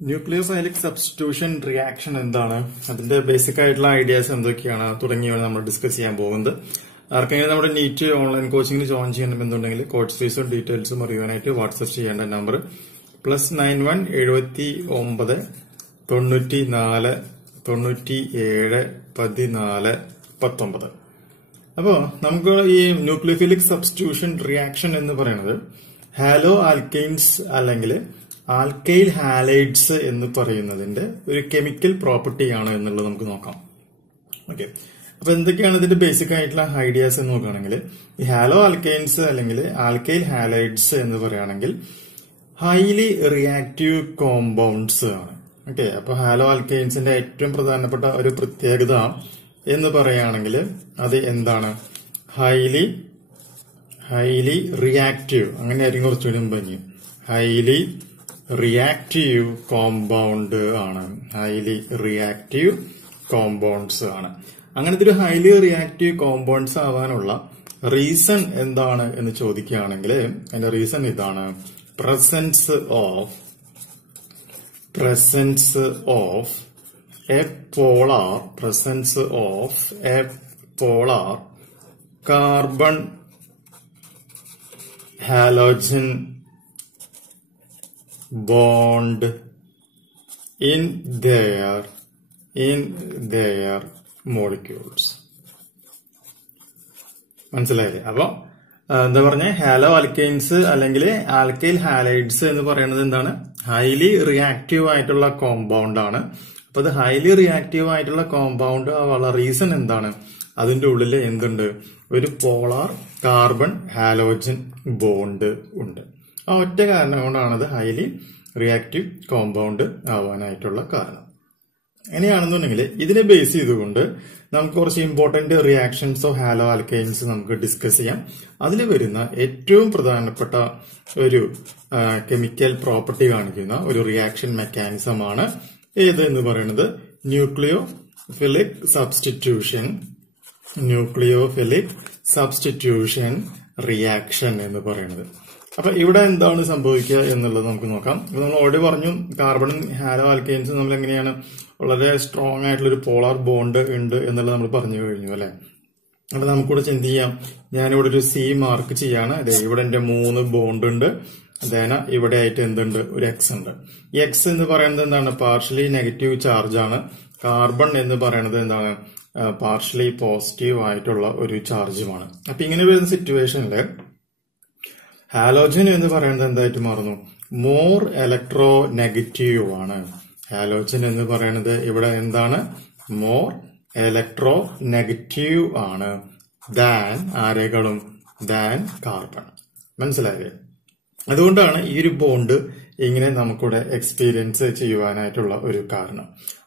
ന്യൂക്ലിയോഫൈലിക് substitution reaction എന്താണ്, അതിന്റെ basic ആയിട്ടുള്ള ഐഡിയാസ് എന്തൊക്കെയാണ് തുടങ്ങിയവ നമ്മൾ ഡിസ്കസ് ചെയ്യാൻ പോകുന്നത്. ആർക്കെങ്കിലും നമ്മുടെ നീറ്റ് ഓൺലൈൻ കോച്ചിങ്ങിന് ജോയിൻ ചെയ്യണമെന്നുണ്ടെങ്കിൽ കോഴ്സ് ഫീസും ഡീറ്റെയിൽസും അറിയാനായിട്ട് വാട്സ്ആപ്പ് ചെയ്യേണ്ട നമ്പർ +91 79 94 97 14 19. അപ്പോ നമുക്ക് ഈ ന്യൂക്ലിയോഫിലിക് സബ്സ്റ്റിറ്റ്യൂഷൻ റിയാക്ഷൻ എന്ന് പറയുന്നത് ഹാലോ ആൽക്കെയിൻസ് അല്ലെങ്കിൽ ആൽക്കൈൽ ഹാലൈഡ്സ് എന്ന് പറയുന്നതിന്റെ ഒരു കെമിക്കൽ പ്രോപ്പർട്ടിയാണ് എന്നുള്ളത് നമുക്ക് നോക്കാം. ഓക്കെ, അപ്പൊ എന്തൊക്കെയാണ് ഇതിന്റെ ബേസിക് ആയിട്ടുള്ള ഐഡിയാസ് എന്ന് നോക്കുകയാണെങ്കിൽ ഈ ഹാലോ ആൽക്കൈൻസ് അല്ലെങ്കിൽ ആൽക്കൈൽ ഹാലൈഡ്സ് എന്ന് പറയുകയാണെങ്കിൽ ഹൈലി റിയാക്റ്റീവ് കോമ്പൗണ്ട്സ് ആണ്. ഓക്കെ, അപ്പൊ ഹാലോ ആൽക്കൈൻസിന്റെ ഏറ്റവും പ്രധാനപ്പെട്ട ഒരു പ്രത്യേകത എന്ന് പറയുകയാണെങ്കിൽ അത് എന്താണ്? ഹൈലി റിയാക്റ്റീവ്, അങ്ങനെയായിരിക്കും കുറച്ചുകൂടി ഭംഗി. ഹൈലി റിയാക്റ്റീവ് കോമ്പൗണ്ട് ആണ്, ഹൈലി റിയാക്റ്റീവ് കോമ്പൗണ്ട്സ് ആണ്. അങ്ങനത്തെ ഒരു ഹൈലി റിയാക്റ്റീവ് കോമ്പൗണ്ട്സ് ആവാനുള്ള റീസൺ എന്താണ് എന്ന് ചോദിക്കുകയാണെങ്കിൽ അതിന്റെ റീസൺ ഇതാണ്: presence of a polar carbon halogen bond in their molecules. മനസ്സിലായില്ലേ? അപ്പൊ എന്താ പറഞ്ഞ ഹാലോ ആൽക്കൈൻസ് അല്ലെങ്കിൽ ആൽക്കൈൽ ഹാലൈഡ്സ് എന്ന് പറയുന്നത് എന്താണ്? ഹൈലി റിയാക്റ്റീവ് ആയിട്ടുള്ള കോമ്പൗണ്ട് ആണ്. അപ്പൊ അത് ഹൈലി റിയാക്റ്റീവ് ആയിട്ടുള്ള കോമ്പൗണ്ട് ആവാനുള്ള റീസൺ എന്താണ്? അതിന്റെ ഉള്ളിൽ എന്തുണ്ട്? ഒരു പോളാർ കാർബൺ ഹാലോജൻ ബോണ്ട് ഉണ്ട്. ആ ഒറ്റ കാരണം കൊണ്ടാണ് അത് ഹൈലി റിയാക്റ്റീവ് കോമ്പൗണ്ട് ആവാനായിട്ടുള്ള കാരണം. അങ്ങനെയാണെന്നുണ്ടെങ്കിൽ ഇതിനെ ബേസ് ചെയ്തുകൊണ്ട് നമുക്ക് കുറച്ച് important reactions of halo alkanes നമുക്ക് ഡിസ്കസ് ചെയ്യാം. അതിൽ വരുന്ന ഏറ്റവും പ്രധാനപ്പെട്ട ഒരു കെമിക്കൽ പ്രോപ്പർട്ടി കാണിക്കുന്ന ഒരു റിയാക്ഷൻ മെക്കാനിസമാണ് ഏത് എന്ന് പറയുന്നത് ന്യൂക്ലിയോഫിലിക് സബ്സ്റ്റിറ്റ്യൂഷൻ റിയാക്ഷൻ എന്ന് പറയുന്നത്. അപ്പൊ ഇവിടെ എന്താണ് സംഭവിക്കുക എന്നുള്ളത് നമുക്ക് നോക്കാം. ഇപ്പൊ നമ്മൾ ഓൾറെഡി പറഞ്ഞു കാർബൺ ഹാലോ ആൽക്കൈൻസ് നമ്മൾ എങ്ങനെയാണ് വളരെ സ്ട്രോങ് ആയിട്ടുള്ള ഒരു പോളാർ ബോണ്ട് ഉണ്ട് എന്നുള്ളത് നമ്മൾ പറഞ്ഞു കഴിഞ്ഞു അല്ലെ. അപ്പൊ നമുക്കിവിടെ എന്ത് ചെയ്യാം? ഞാനിവിടെ ഒരു C മാർക്ക് ചെയ്യാണ്. അതെ, ഇവിടെ എന്റെ 3 ബോണ്ട് ഉണ്ട്. അതായത് ഇവിടെ ആയിട്ട് എന്തുണ്ട്? ഒരു എക്സ് ഉണ്ട്. ഈ എക്സ് എന്ന് പറയുന്നത് എന്താണ്? പാർഷ്യലി നെഗറ്റീവ് ചാർജ് ആണ്. കാർബൺ എന്ന് പറയുന്നത് എന്താണ്? പാർഷ്യലി പോസിറ്റീവ് ആയിട്ടുള്ള ഒരു ചാർജുമാണ്. അപ്പൊ ഇങ്ങനെ വരുന്ന സിറ്റുവേഷനില് ഹാലോജൻ എന്ന് പറയുന്നത് എന്തായിട്ട് മാറുന്നു? മോർ ഇലക്ട്രോ നെഗറ്റീവ് ആണ്. ഹാലോജൻ എന്ന് പറയുന്നത് ഇവിടെ എന്താണ്? മോർ ഇലക്ട്രോ നെഗറ്റീവ് ആണ് ദാൻ ആരേക്കാളും? Than carbon. മനസ്സിലായില്ലേ? അതുകൊണ്ടാണ് ഈ ഒരു ബോണ്ട് ഇങ്ങനെ നമുക്കിവിടെ എക്സ്പീരിയൻസ് ചെയ്യുവാനായിട്ടുള്ള ഒരു കാരണം.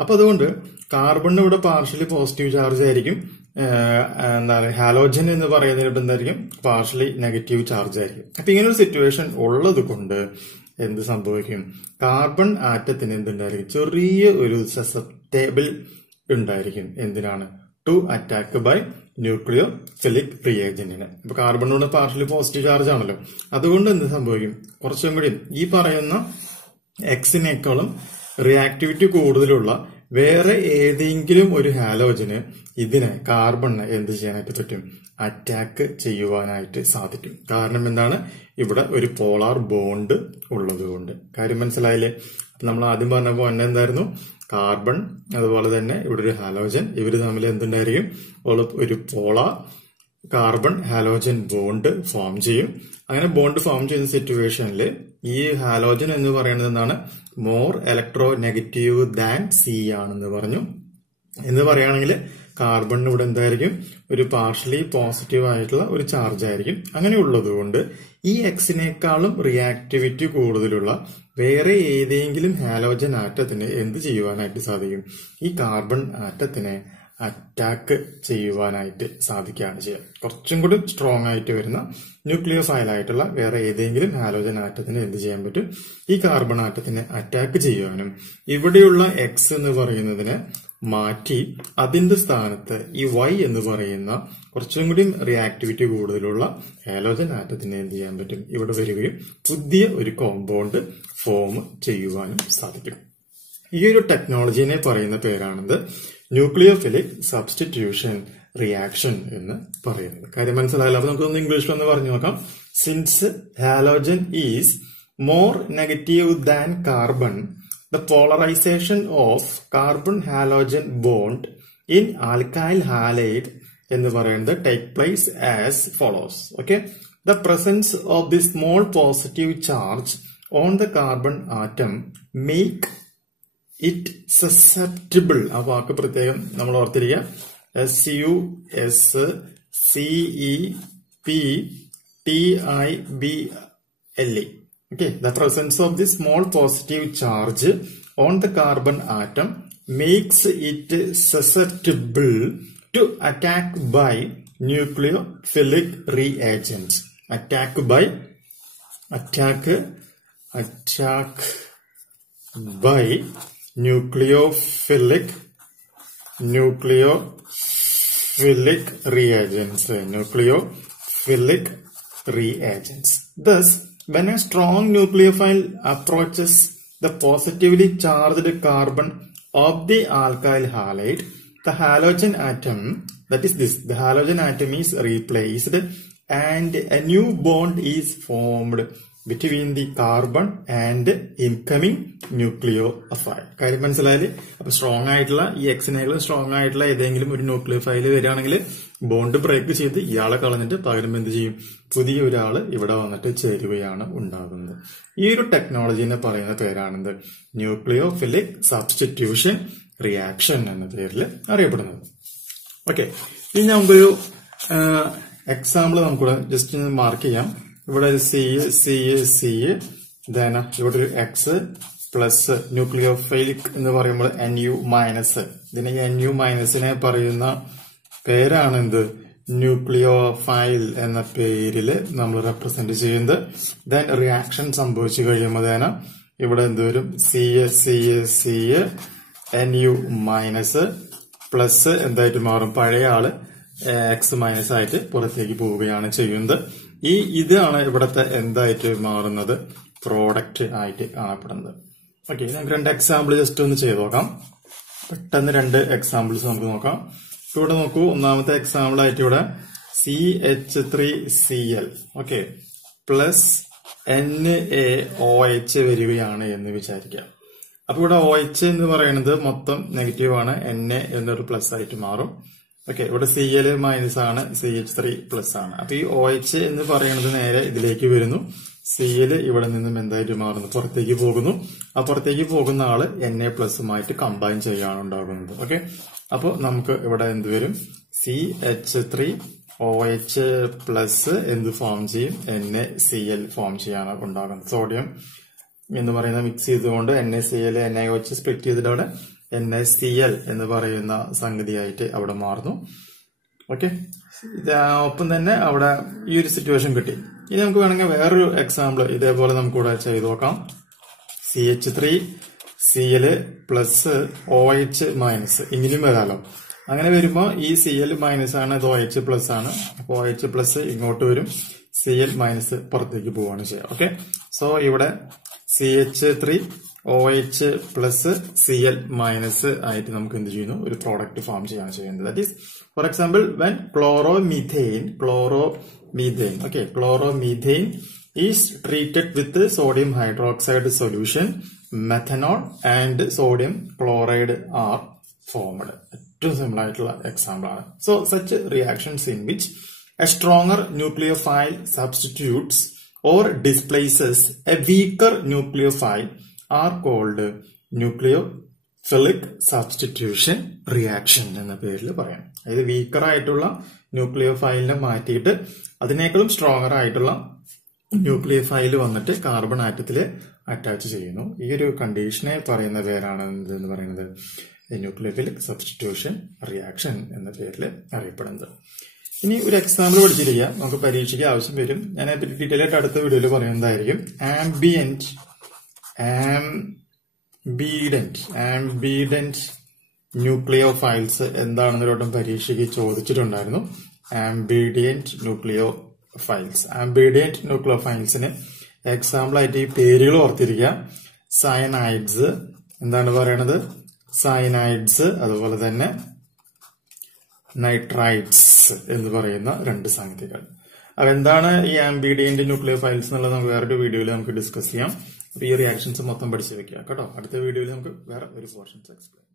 അപ്പൊ അതുകൊണ്ട് കാർബണിന് ഇവിടെ പാർഷ്യലി പോസിറ്റീവ് ചാർജ് ആയിരിക്കും. എന്താണ് ഹാലോജൻ എന്ന് പറയുന്നതിന് എന്തായിരിക്കും? പാർഷ്യലി നെഗറ്റീവ് ചാർജ് ആയിരിക്കും. അപ്പൊ ഇങ്ങനെ ഒരു സിറ്റുവേഷൻ ഉള്ളത് കൊണ്ട് എന്ത് സംഭവിക്കും? കാർബൺ ആറ്റത്തിന് എന്തുണ്ടായിരിക്കും? ചെറിയ ഒരു സസെപ്റ്റബിൾ ഉണ്ടായിരിക്കും. എന്തിനാണ്? ടു അറ്റാക്ക് ബൈ ന്യൂക്ലിയോഫിലിക് റിയേജന്റിന്. അപ്പൊ കാർബണിനോട് പാർഷ്യലി പോസിറ്റീവ് ചാർജ് ആണല്ലോ. അതുകൊണ്ട് എന്ത് സംഭവിക്കും? കുറച്ചും കൂടി ഈ പറയുന്ന എക്സിനേക്കാളും റിയാക്ടിവിറ്റി കൂടുതലുള്ള വേറെ ഏതെങ്കിലും ഒരു ഹാലോജന് ഇതിനെ കാർബണിനെ എന്ത് ചെയ്യാനായിട്ട് പറ്റും? അറ്റാക്ക് ചെയ്യുവാനായിട്ട് സാധിക്കും. കാരണം എന്താണ്? ഇവിടെ ഒരു പോളാർ ബോണ്ട് ഉള്ളത് കൊണ്ട്. കാര്യം മനസ്സിലായില്ലേ? നമ്മൾ ആദ്യം പറഞ്ഞ പോയിന്റ് എന്തായിരുന്നു? കാർബൺ അതുപോലെ തന്നെ ഇവിടെ ഒരു ഹാലോജൻ, ഇവര് തമ്മിൽ എന്തുണ്ടായിരിക്കും? ഒരു polar carbon halogen bond form ചെയ്യും. അങ്ങനെ ബോണ്ട് ഫോം ചെയ്യുന്ന സിറ്റുവേഷനിൽ ഈ ഹാലോജൻ എന്ന് പറയുന്നത് എന്താണ്? More electro negative than C ആണെന്ന് പറഞ്ഞു. എന്ന് പറയുകയാണെങ്കിൽ കാർബണിന് ഇവിടെ എന്തായിരിക്കും? ഒരു പാർഷ്യലി പോസിറ്റീവ് ആയിട്ടുള്ള ഒരു ചാർജ് ആയിരിക്കും. അങ്ങനെ ഉള്ളത് കൊണ്ട് ഈ എക്സിനേക്കാളും റിയാക്ടിവിറ്റി കൂടുതലുള്ള വേറെ ഏതെങ്കിലും ഹാലോജൻ ആറ്റത്തിന് എന്ത് ചെയ്യുവാനായിട്ട് സാധിക്കും? ഈ കാർബൺ ആറ്റത്തിനെ അറ്റാക്ക് ചെയ്യുവാനായിട്ട് സാധിക്കുകയാണ് ചെയ്യുക. കുറച്ചും കൂടി സ്ട്രോങ് ആയിട്ട് വരുന്ന ന്യൂക്ലിയോഫൈൽ ആയിട്ടുള്ള വേറെ ഏതെങ്കിലും ഹാലോജൻ ആറ്റത്തിന് എന്ത് ചെയ്യാൻ പറ്റും? ഈ കാർബൺ ആറ്റത്തിനെ അറ്റാക്ക് ചെയ്യുവാനും ഇവിടെയുള്ള എക്സ് എന്ന് പറയുന്നതിനെ മാറ്റി അതിന്റെ സ്ഥാനത്ത് ഈ Y എന്ന് പറയുന്ന കുറച്ചും കൂടി റിയാക്ടിവിറ്റി കൂടുതലുള്ള ഹാലോജൻ ആറ്റത്തിനെ എന്ത് ചെയ്യാൻ പറ്റും? ഇവിടെ വരികയും പുതിയ ഒരു കോമ്പൗണ്ട് ഫോം ചെയ്യുവാനും സാധിക്കും. ഈ ഒരു ടെക്നോളജിനെ പറയുന്ന പേരാണിത് ന്യൂക്ലിയോഫിലിക് സബ്സ്റ്റിറ്റ്യൂഷൻ റിയാക്ഷൻ എന്ന് പറയുന്നത്. കാര്യം മനസ്സിലായല്ലോ. അപ്പൊ നമുക്കൊന്ന് ഇംഗ്ലീഷിൽ ഒന്ന് പറഞ്ഞു നോക്കാം. Since halogen is more negative than carbon, the polarization of carbon halogen bond in alkyl halide എന്ന് പറയുന്നത് take place as follows. Okay, the presence of the small positive charge on the carbon atom make it susceptible. ആ വാക്ക് പ്രത്യേകം നമ്മൾ ഓർത്തിരിക്കുക. SUSCEPTIBLE. Okay, the presence of the small positive charge on the carbon atom makes it susceptible to attack by nucleophilic reagents. Attack by nucleophilic reagents. Thus, when a strong nucleophile approaches the positively charged carbon of the alkyl halide, the halogen atom, the halogen atom is replaced and a new bond is formed between the carbon and incoming nucleophile. കാര്യം മനസ്സിലായാല്. അപ്പൊ strong ആയിട്ടുള്ള ഈ എക്സിനേക്കാളും strong ആയിട്ടുള്ള ഏതെങ്കിലും ഒരു nucleophile വരികയാണെങ്കിൽ bond break ചെയ്ത് ഇയാളെ കളഞ്ഞിട്ട് പകരം എന്ത് ചെയ്യും, പുതിയ ഒരാള് ഇവിടെ വന്നിട്ട് ചേരുകയാണ് ഉണ്ടാകുന്നത്. ഈ ഒരു ടെക്നോളജിനെ പറയുന്ന പേരാണിത് ന്യൂക്ലിയോഫിലിക് സബ്സ്റ്റിറ്റ്യൂഷൻ റിയാക്ഷൻ എന്ന പേരിൽ അറിയപ്പെടുന്നത്. ഓക്കെ, ഇനി നമുക്കൊരു എക്സാമ്പിൾ നമുക്കിവിടെ ജസ്റ്റ് മാർക്ക് ചെയ്യാം. ഇവിടെ ഒരു സി ഇവിടെ ഒരു എക്സ് പ്ലസ് ന്യൂക്ലിയോഫൈലിക് എന്ന് പറയുമ്പോൾ NU മൈനസ്. ഇതിനെ NU മൈനസിനെ പറയുന്ന പേരാണ് എന്ത്, ന്യൂക്ലിയോഫൈൽ എന്ന പേരില് നമ്മൾ റെപ്രസെന്റ് ചെയ്യുന്നത്. ദെൻ റിയാക്ഷൻ സംഭവിച്ചു കഴിയുമ്പോൾ ഇവിടെ എന്ത് വരും, സി NU മൈനസ് പ്ലസ് എന്തായിട്ട് മാറും, പഴയ ആള് എക്സ് മൈനസ് ആയിട്ട് പുറത്തേക്ക് പോവുകയാണ് ചെയ്യുന്നത്. ഇതാണ് ഇവിടത്തെ എന്തായിട്ട് മാറുന്നത്, പ്രോഡക്റ്റ് ആയിട്ട് കാണപ്പെടുന്നത്. ഓക്കെ, നമുക്ക് രണ്ട് എക്സാമ്പിൾ ജസ്റ്റ് ഒന്ന് ചെയ്ത് നോക്കാം. പെട്ടെന്ന് രണ്ട് എക്സാമ്പിൾസ് നമുക്ക് നോക്കാം. ഇവിടെ നോക്കൂ, ഒന്നാമത്തെ എക്സാമ്പിൾ ആയിട്ട് ഇവിടെ CH3Cl ഓക്കെ പ്ലസ് NaOH വരികയാണ് എന്ന് വിചാരിക്കാം. അപ്പൊ ഇവിടെ OH എന്ന് പറയുന്നത് മൊത്തം നെഗറ്റീവ് ആണ്, Na എന്നൊരു പ്ലസ് ആയിട്ട് മാറും. ഓക്കെ, ഇവിടെ Cl മൈനസ് ആണ്, CH3 പ്ലസ് ആണ്. അപ്പൊ ഈ OH എന്ന് പറയുന്നത് നേരെ ഇതിലേക്ക് വരുന്നു. Cl ഇവിടെ നിന്നും എന്തായിട്ട് മാറുന്നു, പുറത്തേക്ക് പോകുന്നു. ആ പുറത്തേക്ക് പോകുന്ന ആള് Na പ്ലസുമായിട്ട് കമ്പൈൻ ചെയ്യാണ് ഉണ്ടാകുന്നത്. ഓക്കെ, അപ്പൊ നമുക്ക് ഇവിടെ എന്ത് വരും, CH3OH പ്ലസ് എന്ത് ഫോം ചെയ്യും, NaCl ഫോം ചെയ്യാൻ ഉണ്ടാകുന്നത്. സോഡിയം എന്ന് പറയുന്ന മിക്സ് ചെയ്തുകൊണ്ട് NaCl NaOH സ്പ്ലിറ്റ് ചെയ്തിട്ട് അവിടെ NaCl എന്ന് പറയുന്ന സംഗതിയായിട്ട് അവിടെ മാറുന്നു. ഓക്കെ, ഒപ്പം തന്നെ അവിടെ ഈ ഒരു സിറ്റുവേഷൻ കിട്ടി. ഇനി നമുക്ക് വേണമെങ്കിൽ വേറൊരു എക്സാമ്പിൾ ഇതേപോലെ നമുക്ക് ഇവിടെ ചെയ്ത് നോക്കാം. CH3Cl പ്ലസ് OH മൈനസ് ഇങ്ങനെയും വരാലോ. അങ്ങനെ വരുമ്പോ ഈ Cl മൈനസ് ആണ്, ഇത് OH പ്ലസ് ആണ്. അപ്പൊ OH പ്ലസ് ഇങ്ങോട്ട് വരും, Cl മൈനസ് പുറത്തേക്ക് പോവുകയാണ് ചെയ്യുക. ഓക്കെ, സോ ഇവിടെ CH3OH പ്ലസ് Cl മൈനസ് ആയിട്ട് നമുക്ക് എന്ത് ചെയ്യുന്നു, ഒരു പ്രോഡക്റ്റ് ഫോം ചെയ്യാണ് ചെയ്യുന്നത്. That is for example when chloromethane okay, chloromethane is treated with sodium hydroxide solution, methanol and sodium chloride are formed. ഏറ്റവും സിമ്പിൾ ആയിട്ടുള്ള എക്സാമ്പിൾ ആണ്. So such reactions in which a stronger nucleophile substitutes or displaces a weaker nucleophile are called nucleophilic substitution reaction എന്ന പേരിൽ പറയാം. അതായത് weaker ആയിട്ടുള്ള ന്യൂക്ലിയോഫൈലിനെ മാറ്റിയിട്ട് അതിനേക്കാളും സ്ട്രോങ്ങർ ആയിട്ടുള്ള ന്യൂക്ലിയോഫൈൽ വന്നിട്ട് കാർബൺ ആറ്റത്തില് അറ്റാച്ച് ചെയ്യുന്നു. ഈ ഒരു കണ്ടീഷനെ പറയുന്ന പേരാണ് എന്ന് പറയുന്നത് ന്യൂക്ലിയോഫിലിക് സബ്സ്റ്റിറ്റ്യൂഷൻ റിയാക്ഷൻ എന്ന പേരിൽ അറിയപ്പെടുന്നത്. ഇനി ഒരു എക്സാമ്പിൾ പഠിച്ചിരിക്കുക, നമുക്ക് പരീക്ഷയ്ക്ക് ആവശ്യം വരും. ഞാൻ ഡീറ്റെയിൽ ആയിട്ട് അടുത്ത വീഡിയോയിൽ പറയുന്നതായിരിക്കും. ആംബിഡന്റ് ന്യൂക്ലിയോഫൈൽസ് എന്താണെന്ന് ഒരു വട്ടം പരീക്ഷയ്ക്ക് ചോദിച്ചിട്ടുണ്ടായിരുന്നു. ആംബിഡിയന്റ് ന്യൂക്ലിയോഫൈൽസിന് എക്സാമ്പിൾ ആയിട്ട് ഈ പേരുകൾ ഓർത്തിരിക്കുക. സയനൈഡ്സ്, എന്താണ് പറയണത്? സയനൈഡ്സ് അതുപോലെ തന്നെ നൈട്രൈറ്റ്സ് എന്ന് പറയുന്ന രണ്ട് സംഗതികൾ. അതെന്താണ് ഈ ആംബിഡിയന്റ് ന്യൂക്ലിയോഫൈൽസ് എന്നുള്ളത് നമുക്ക് വേറൊരു വീഡിയോയിൽ നമുക്ക് ഡിസ്കസ് ചെയ്യാം. അപ്പൊ ഈ റിയാക്ഷൻസ് മൊത്തം പഠിച്ചു വെക്കുക കേട്ടോ. അടുത്ത വീഡിയോയിൽ നമുക്ക് വേറെ ഒരു പോർഷൻസ് എക്സ്പ്ലെയിൻ